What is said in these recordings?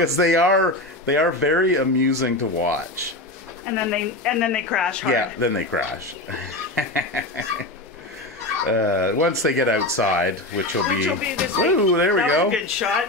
because they are very amusing to watch. And then they crash hard. Yeah, then they crash. Once they get outside, which will be this week. Ooh, there we go. That was a good shot.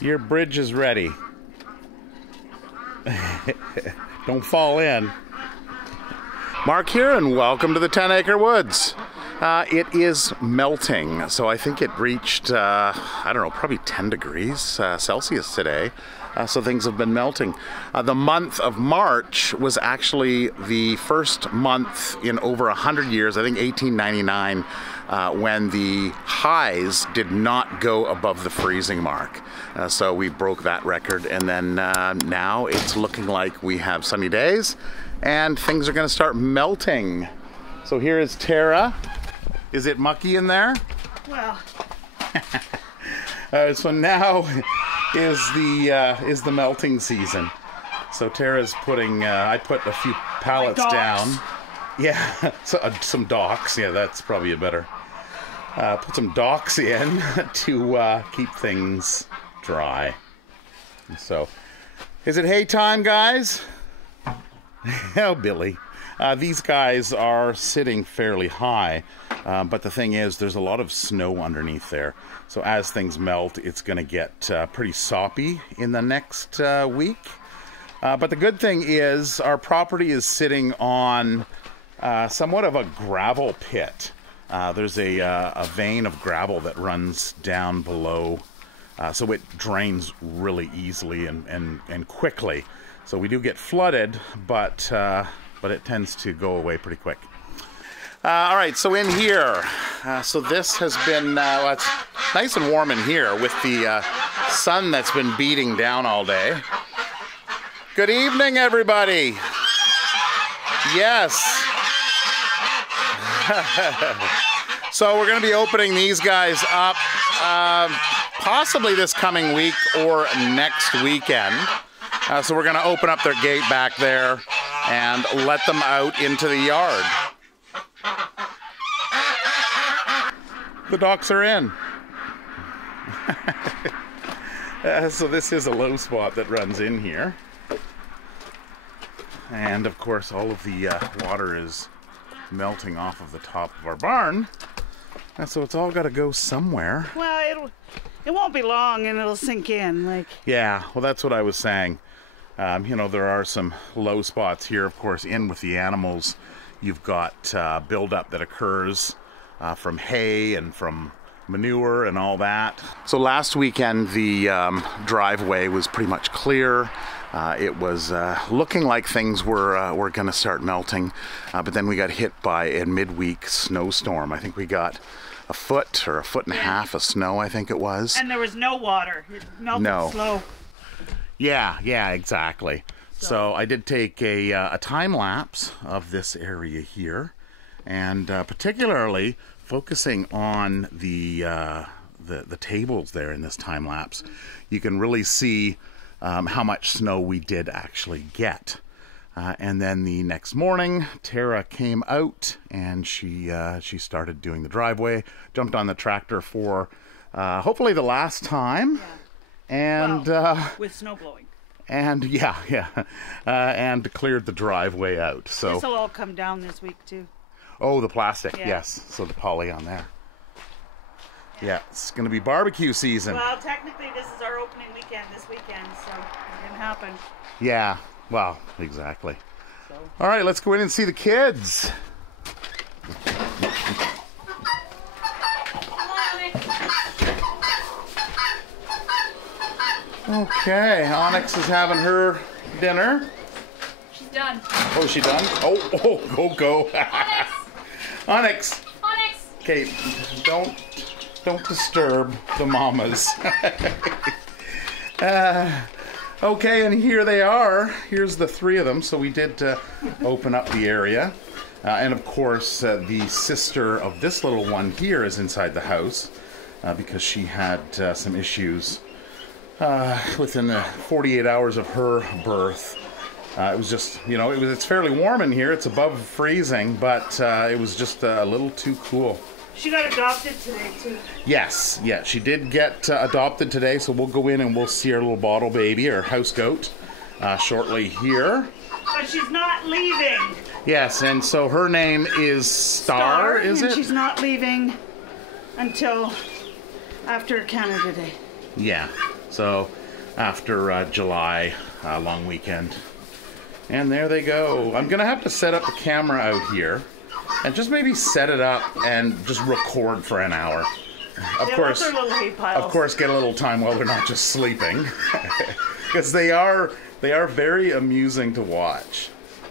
Your bridge is ready. Don't fall in. Mark here, and welcome to the 10 Acre Woods. It is melting, so I think it reached, I don't know, probably 10 degrees Celsius today. So things have been melting. The month of March was actually the first month in over 100 years, I think 1899, when the highs did not go above the freezing mark. So we broke that record, and then now it's looking like we have sunny days and things are going to start melting. So here is Tara. Is it mucky in there? Well. So now is the melting season. So Tara's putting, I put a few pallets down. Yeah, so, some docks. Yeah, that's probably a better. Put some docks in to keep things dry. So, is it hay time, guys? Oh, Billy. These guys are sitting fairly high, but the thing is, there's a lot of snow underneath there. So as things melt, it's going to get pretty soppy in the next week. But the good thing is, our property is sitting on somewhat of a gravel pit. There's a vein of gravel that runs down below, so it drains really easily and quickly. So we do get flooded, but it tends to go away pretty quick. All right, so in here, so this has been, well, it's nice and warm in here with the sun that's been beating down all day. Good evening, everybody. Yes. So we're going to be opening these guys up possibly this coming week or next weekend. So we're going to open up their gate back there and let them out into the yard. The ducks are in. So this is a low spot that runs in here. And of course all of the water is melting off of the top of our barn. And so it's all got to go somewhere. Well, it won't be long and it'll sink in. Like. Yeah, well, that's what I was saying. You know, there are some low spots here, of course, in with the animals. You've got buildup that occurs from hay and from manure and all that. So last weekend, the driveway was pretty much clear. It was looking like things were going to start melting, but then we got hit by a midweek snowstorm. I think we got a foot or a foot and a half of snow, I think it was. And there was no water. It melted slow. Yeah, exactly. So I did take a time lapse of this area here, and particularly focusing on the tables there in this time lapse. You can really see how much snow we did actually get. And then the next morning, Tara came out and she started doing the driveway, jumped on the tractor for hopefully the last time. Yeah. And with snow blowing. And and cleared the driveway out. So this will all come down this week too. Oh, the plastic, yes. So the poly on there. Yeah, it's going to be barbecue season. Well, technically this is our opening weekend this weekend, so it didn't happen. Yeah, well, exactly. So. All right, let's go in and see the kids. Okay, Onyx is having her dinner. She's done. Oh, is she done? Oh, go. Onyx! Onyx! Onyx! Okay, don't disturb the mamas. Okay, and here they are. Here's the three of them. So we did open up the area. And of course, the sister of this little one here is inside the house because she had some issues within the 48 hours of her birth. It was just, it's fairly warm in here. It's above freezing, but it was just a little too cool. She got adopted today, too. Yes, yeah, she did get adopted today, so we'll go in and we'll see our little bottle baby, our house goat, shortly here. But she's not leaving. Yes, and so her name is Star, is and it? She's not leaving until after Canada Day. Yeah, so after July long weekend. And there they go. I'm going to have to set up the camera out here and just maybe set it up and just record for an hour. Of course, get a little time while they're not just sleeping. Because they are very amusing to watch.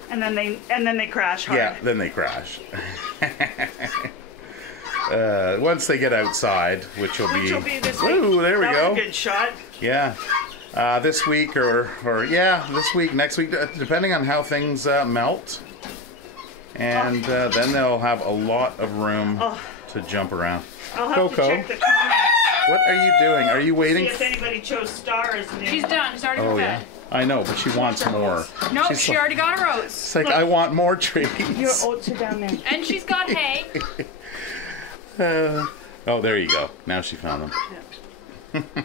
And then they crash hard. Yeah, then they crash. Once they get outside, which will be this week. Ooh, there we go. That was a good shot. Yeah. This week or this week, next week, depending on how things melt. And then they'll have a lot of room to jump around. I'll have to check the comments. What are you doing? Are you waiting? See if anybody chose Star as the name. She's done. She's already Oh, fed. yeah. I know, but she wants more. Nope, She's she like, already got her oats. It's like, I want more treats. Your oats are down there. And she's got hay. Oh, there you go. Now she found them.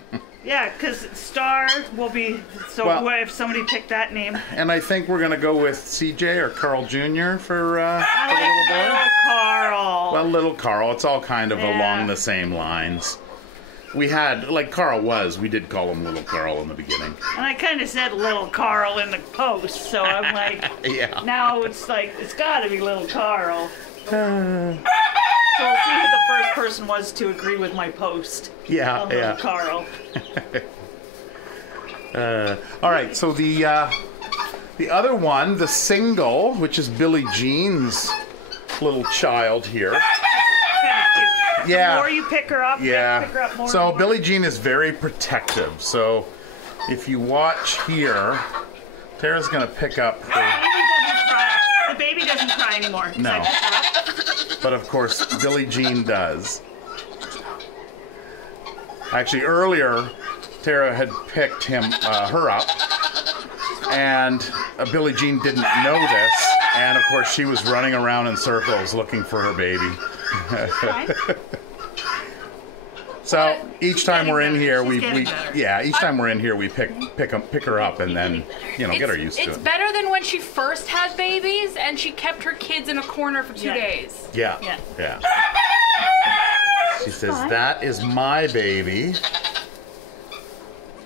Yeah, because Star will be, if somebody picked that name. And I think we're going to go with CJ or Carl Jr. for the little boy. Little Carl. Well, little Carl. It's all kind of along the same lines. We had, like Carl was, we did call him Little Carl in the beginning. And I kind of said Little Carl in the post, so I'm like, yeah. Now it's like, it's got to be Little Carl. So we'll see who the first person was to agree with my post. Yeah, Little Carl. All right, so the other one, the single, which is Billie Jean's little child here. Kind of cute. Yeah. The more you pick her up, you have to pick her up more. So and more. Billie Jean is very protective. So if you watch here, Tara's gonna pick up her. The baby doesn't cry anymore. No. But of course, Billie Jean does. Actually, earlier, Tara had picked her up, and Billie Jean didn't know this, and of course, she was running around in circles looking for her baby. So each time we're in here, we pick her up and then get her used to it. It's better than when she first had babies and she kept her kids in a corner for 2 days. Yeah. She says, "That is my baby."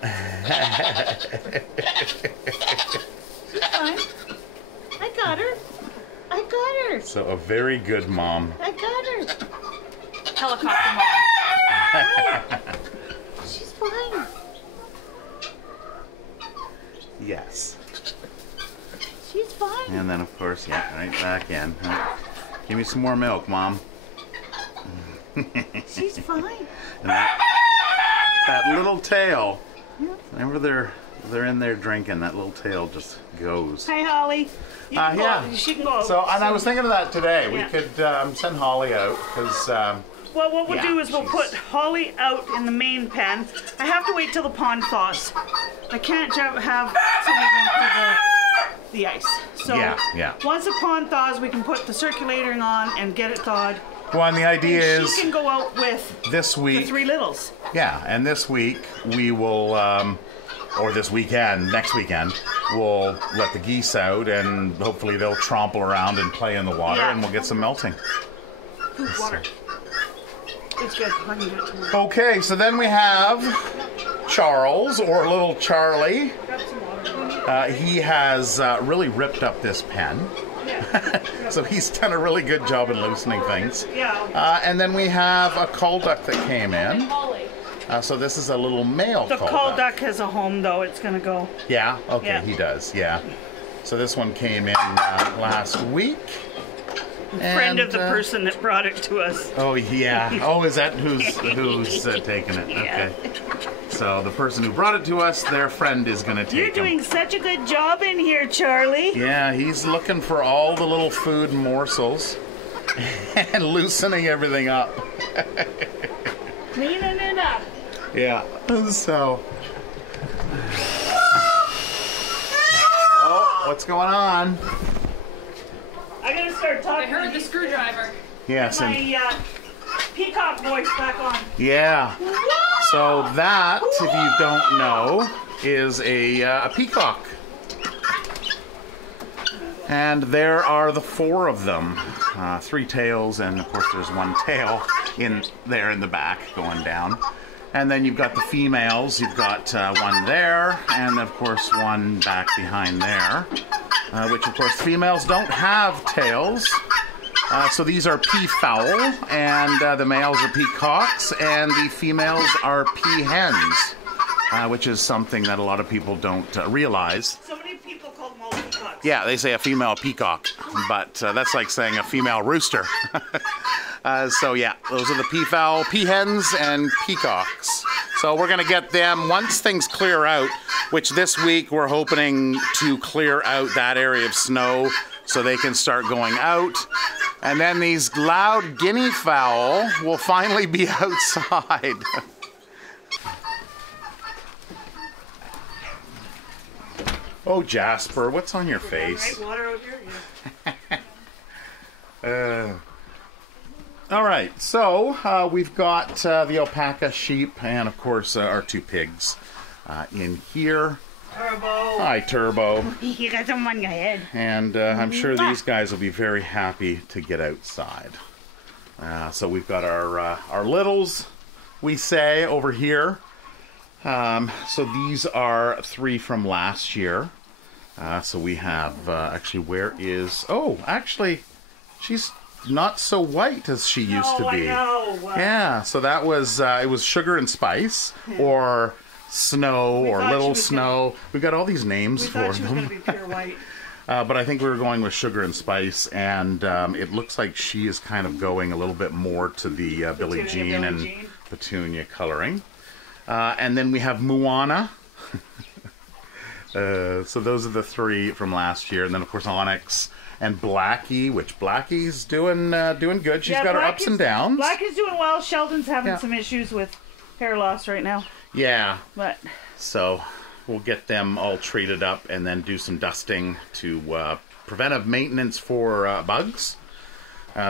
Fine. I got her. So a very good mom. I got her. Helicopter mom. She's fine. Yes. She's fine. And then, of course, right back in. Give me some more milk, Mom. She's fine. And that little tail, whenever they're in there drinking, that little tail just goes. Hi, Holly. You can go. She can go. So, and I was thinking of that today. We could send Holly out because. Well, what we'll do is we'll put Holly out in the main pen. I have to wait till the pond thaws. I can't have somebody going through the ice. So once the pond thaws, we can put the circulating on and get it thawed. Well, and the idea is she can go out with this week the three littles. Yeah, and this week we will, or this weekend, next weekend, we'll let the geese out and hopefully they'll tromple around and play in the water and we'll get some melting. Water. It's good. I can do it tomorrow. Okay, so then we have Charles, or little Charlie. He has really ripped up this pen. So he's done a really good job in loosening things. Yeah. And then we have a cull duck that came in. So this is a little male The call call duck. duck has a home, though. It's going to go. Yeah? Okay, Yeah. he does, yeah. So this one came in last week. Friend of the person that brought it to us. Oh, yeah. Oh, is that who's taking it? Yeah. Okay. So the person who brought it to us, their friend is going to take You're doing such a good job in here, Charlie. Yeah, he's looking for all the little food morsels and loosening everything up. Cleaning it up. Yeah. So. Oh, what's going on? I gotta start talking. I heard the screwdriver. Yes, and My peacock voice back on. yeah. So that, if you don't know, is a peacock. And there are the 4 of them. 3 tails, and of course there's 1 tail in there in the back going down. And then you've got the females. You've got 1 there, and of course 1 back behind there. Which of course females don't have tails. So these are peafowl, and the males are peacocks, and the females are peahens, which is something that a lot of people don't realize. So many people call them all peacocks. Yeah, they say a female peacock, but that's like saying a female rooster. So yeah, those are the peafowl, peahens, and peacocks. So we're going to get them once things clear out, which this week we're hoping to clear out that area of snow so they can start going out. And then these loud guinea fowl will finally be outside. Oh, Jasper, what's on your face? Right, water out here? Yeah. All right, so we've got the alpaca, sheep, and of course our 2 pigs in here. Turbo. Hi, Turbo. You got some on your head. And I'm sure these guys will be very happy to get outside. So we've got our littles, we say, over here. So these are 3 from last year. So we have, actually, where is... Oh, actually, she's not so white as she used to be. I know. Yeah, so that was, it was Sugar and Spice, or Snow, or Little Snow. We've got all these names for them. We thought she was going to be pure white. But I think we were going with Sugar and Spice, and it looks like she is kind of going a little bit more to the Billie Jean and Petunia coloring. And then we have Moana. So those are the 3 from last year, and then of course Onyx and Blackie, which Blackie's doing good. She's got her ups and downs. Blackie's doing well. Sheldon's having some issues with hair loss right now. Yeah. But so we'll get them all treated up and then do some dusting to preventive maintenance for bugs.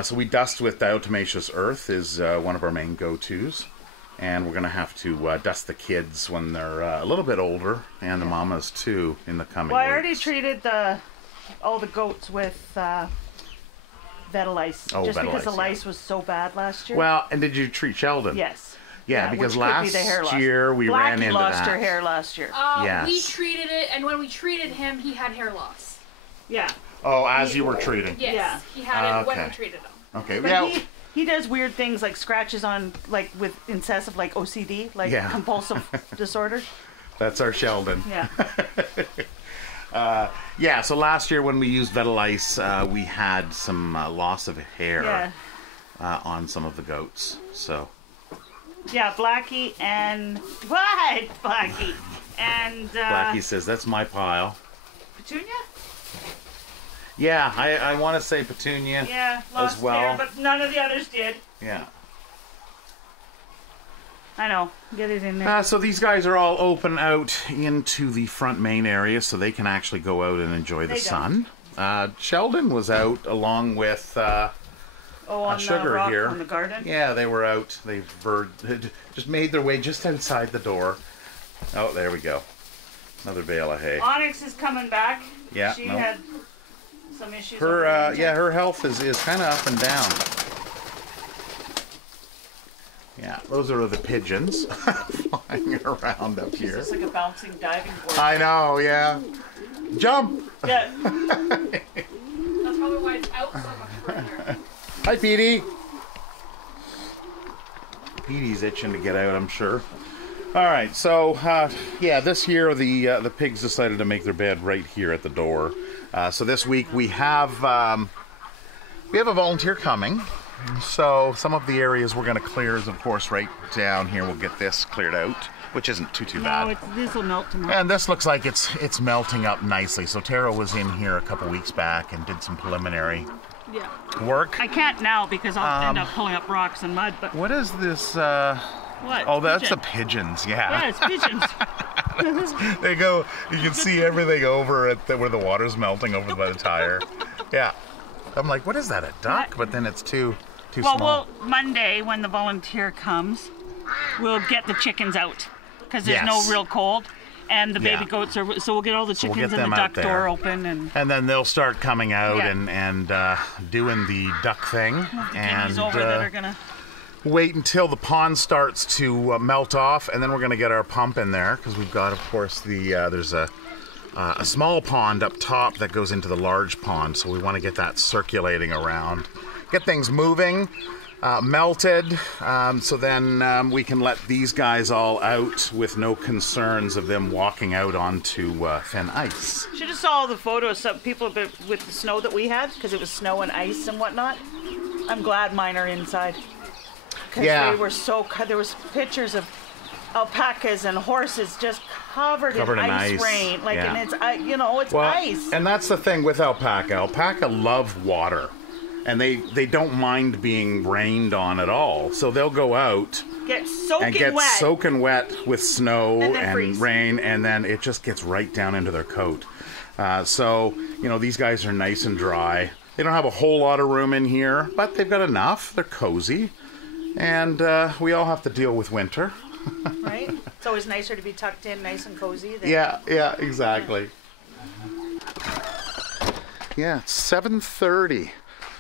So we dust with diatomaceous earth is one of our main go-tos. And we're going to have to dust the kids when they're a little bit older, and the mamas too, in the coming weeks. I already treated all the goats with Vetalice. Oh, just Vetalice, because the lice was so bad last year. Well, and did you treat Sheldon? Yes. Yeah, because last year we ran into lost that. her hair last year. Yes. We treated it, and when we treated him, he had hair loss. Yeah. Oh, as you were treating? Yes, Yeah. he had it when we treated him. Okay, But yeah. he does weird things like scratches on, like with incessive, like OCD, like compulsive disorder. That's our Sheldon. Yeah. Yeah, so last year when we used Vetalice, we had some loss of hair on some of the goats. So. Yeah, Blackie and... What? Blackie. And... Blackie says, that's my pile. Petunia? Yeah, I want to say Petunia lost as well. hair, but none of the others did. Yeah. I know. Get it in there. So these guys are all open out into the front main area so they can actually go out and enjoy the sun. Sheldon was out along with on Sugar the rock here. On the garden? Yeah, they were out. They just made their way just outside the door. Oh, there we go. Another bale of hay. Onyx is coming back. Yeah. She had some issues. Her her health is kind of up and down. Yeah, those are the pigeons flying around up here. It's like a bouncing diving board. I know, yeah. Jump! Yeah. That's probably why it's out so much further. Hi, Petey. Petey's itching to get out, I'm sure. All right, so yeah, this year the pigs decided to make their bed right here at the door. So this week we have a volunteer coming. So some of the areas we're going to clear is, of course, right down here. We'll get this cleared out, which isn't too bad. No, this will melt tomorrow. And this looks like it's melting up nicely. So Tara was in here a couple weeks back and did some preliminary work. I can't now because I'll end up pulling up rocks and mud. But what is this? What? Oh, that's the pigeons. Yeah, it's pigeons. They go. You can see everything over at where the water's melting over by the tire. Yeah. I'm like, what is that? A duck? But then it's too small. Well, Monday when the volunteer comes, we'll get the chickens out because there's no real cold, and the baby goats are. So we'll get all the chickens and the duck door open, and then they'll start coming out and doing the duck thing. And over that are gonna wait until the pond starts to melt off, and then we're going to get our pump in there because we've got, of course, there's a small pond up top that goes into the large pond, so we want to get that circulating around, get things moving, melted, so then we can let these guys all out with no concerns of them walking out onto thin ice. Should have saw all the photos of people with the snow that we had because it was snow and ice and whatnot. I'm glad mine are inside. Because they were there was pictures of alpacas and horses just covered in ice rain. Like, and it's, it's ice. And that's the thing with alpaca. Alpaca love water. And they don't mind being rained on at all. So they'll go out get soaking wet with snow and rain, and then it just gets right down into their coat. So, these guys are nice and dry. They don't have a whole lot of room in here, but they've got enough. They're cozy. And we all have to deal with winter. Right? It's always nicer to be tucked in nice and cozy. Yeah, exactly. Yeah, it's 7:30.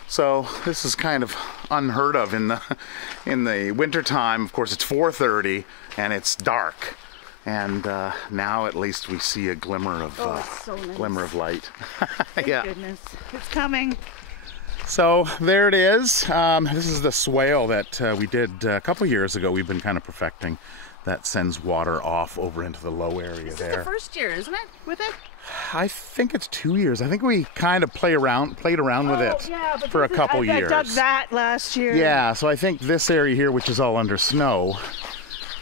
So this is kind of unheard of in the winter time. Of course, it's 4:30 and it's dark. And now at least we see a glimmer of glimmer of light. Thank goodness. It's coming. So there it is. This is the swale that we did a couple years ago. We've been kind of perfecting. That sends water off over into the low area there. This is the first year, isn't it, with it? I think it's 2 years. I think we kind of played around with it for a couple years. I dug that last year. Yeah, so I think this area here, which is all under snow,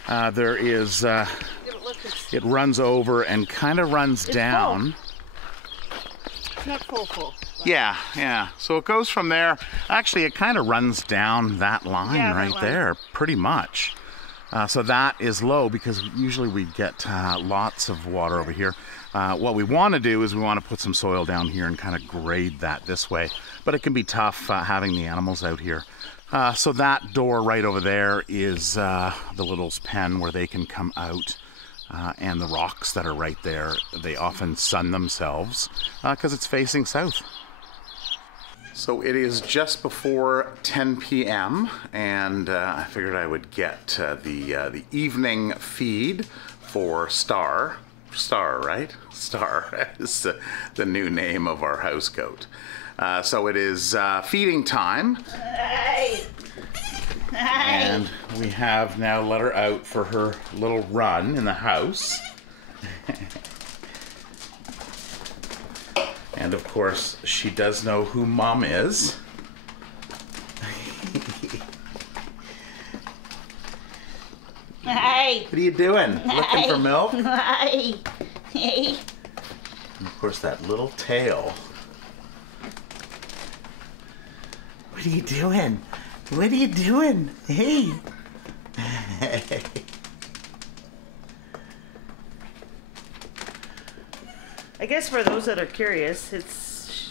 there is, it runs over and kind of runs down. It's not full. Yeah. So it goes from there. Actually, it kind of runs down that line there, pretty much. So that is low because usually we get lots of water over here. What we want to do is we want to put some soil down here and kind of grade that this way. But it can be tough having the animals out here. So that door right over there is the little's pen where they can come out. And the rocks that are right there, they often sun themselves because it's facing south. So it is just before 10 p.m. and I figured I would get the evening feed for Star. Star, right? Star is the new name of our house goat. So it is feeding time. And we have now let her out for her little run in the house. And of course, she does know who Mom is. Hey! What are you doing? Looking for milk? Hey! And of course, that little tail. What are you doing? What are you doing? Hey! I guess for those that are curious,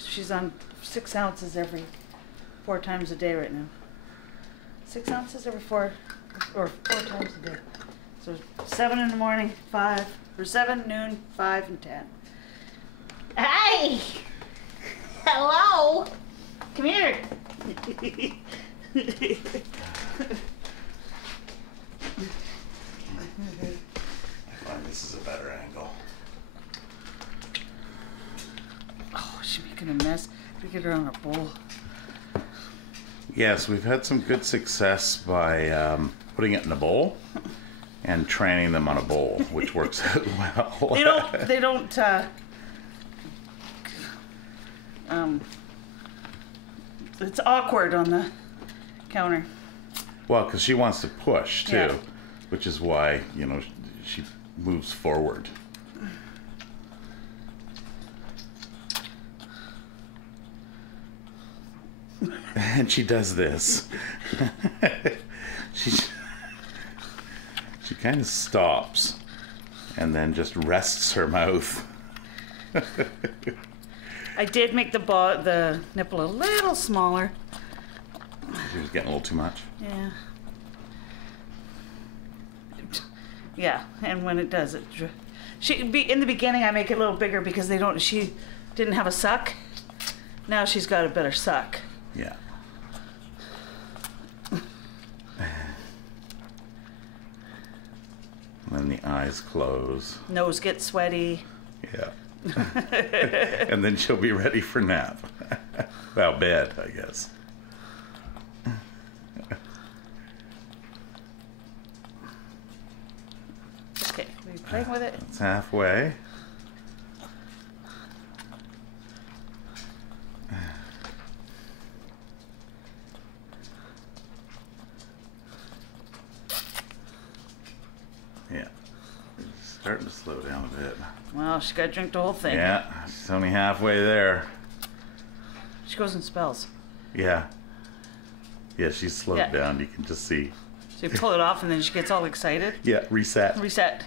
she's on 6 ounces every 4 times a day right now. 6 ounces every 4 times a day. So 7 in the morning, 5, or 7, noon, 5, and 10. Hey! Hello! Come here! I find this is a better angle. Oh, she's making a mess. We get her on a bowl. Yes, we've had some good success by putting it in a bowl and training them on a bowl, which works out well. They don't it's awkward on the counter. Well, because she wants to push too, Yeah. which is why, you know, she moves forward. And she does this. she kind of stops and then just rests her mouth. I did make the nipple a little smaller. She was getting a little too much. Yeah. Yeah, and when it does, in the beginning I make it a little bigger because she didn't have a suck. Now she's got a better suck. Yeah. And then the eyes close. Nose gets sweaty. Yeah. And then she'll be ready for nap. Well, bed, I guess. Okay, are you playing with it? It's halfway. Yeah. It's starting to slow down a bit. Well, she got to drink the whole thing. Yeah, she's only halfway there. She goes in spells. Yeah. Yeah, she's slowed down. You can just see. So you pull it off and then she gets all excited. Yeah, reset. Reset.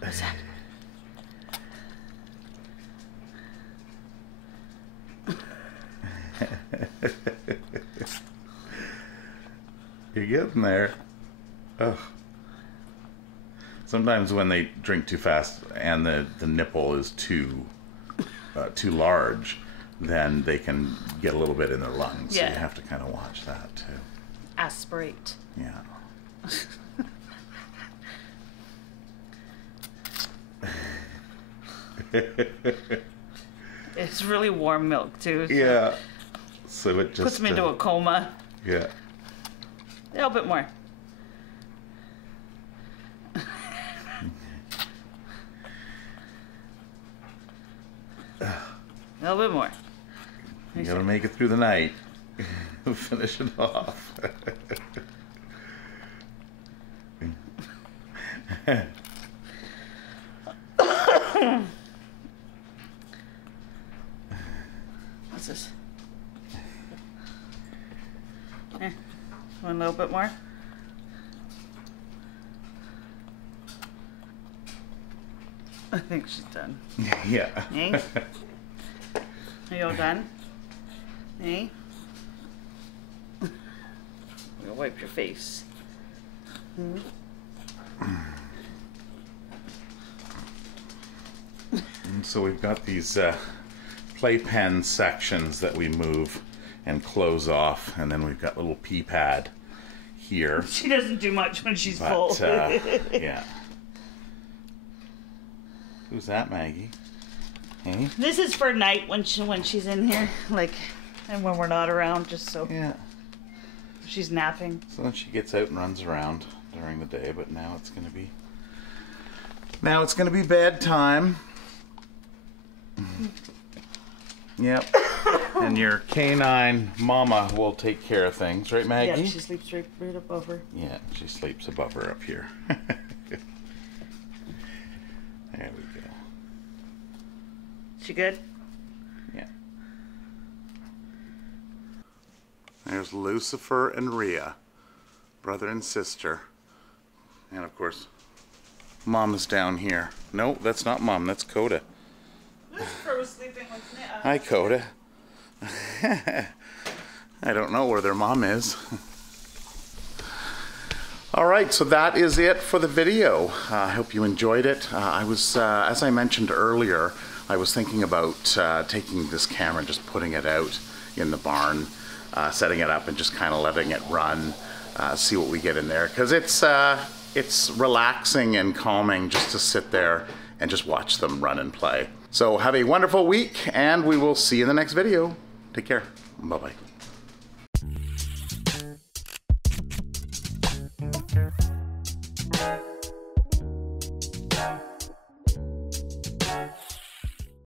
Reset. You're getting there. Ugh. Sometimes when they drink too fast and the nipple is too large, then they can get a little bit in their lungs. Yeah. So you have to kind of watch that too. Aspirate. Yeah. It's really warm milk too. So Yeah. So it just puts me into a coma. Yeah. A little bit more. A little bit more. You gotta make it through the night. Finish it off. What's this? One little bit more. I think she's done. Yeah. Hey? Are you all done? Hey? We'll wipe your face. And so we've got these playpen sections that we move and close off, and then we've got little pee pad here. She doesn't do much when she's full. Yeah. Who's that, Maggie? Hey? This is for night when she's in here, like, and when we're not around, just so Yeah. she's napping. So then she gets out and runs around during the day, but now it's gonna be bedtime. Yep. And your canine mama will take care of things, right, Maggie? Yeah, she sleeps right above her. Yeah, she sleeps above her up here. There we go. She good? Yeah. There's Lucifer and Rhea, brother and sister. And of course, Mom is down here. No, that's not Mom, that's Coda. Lucifer was sleeping with me. Hi, Coda. I don't know where their mom is. Alright, so that is it for the video. I hope you enjoyed it. I was, as I mentioned earlier, I was thinking about taking this camera and just putting it out in the barn, setting it up and just kind of letting it run, see what we get in there. Because it's relaxing and calming just to sit there and just watch them run and play. So have a wonderful week, and we will see you in the next video. Take care. Bye-bye. Bye.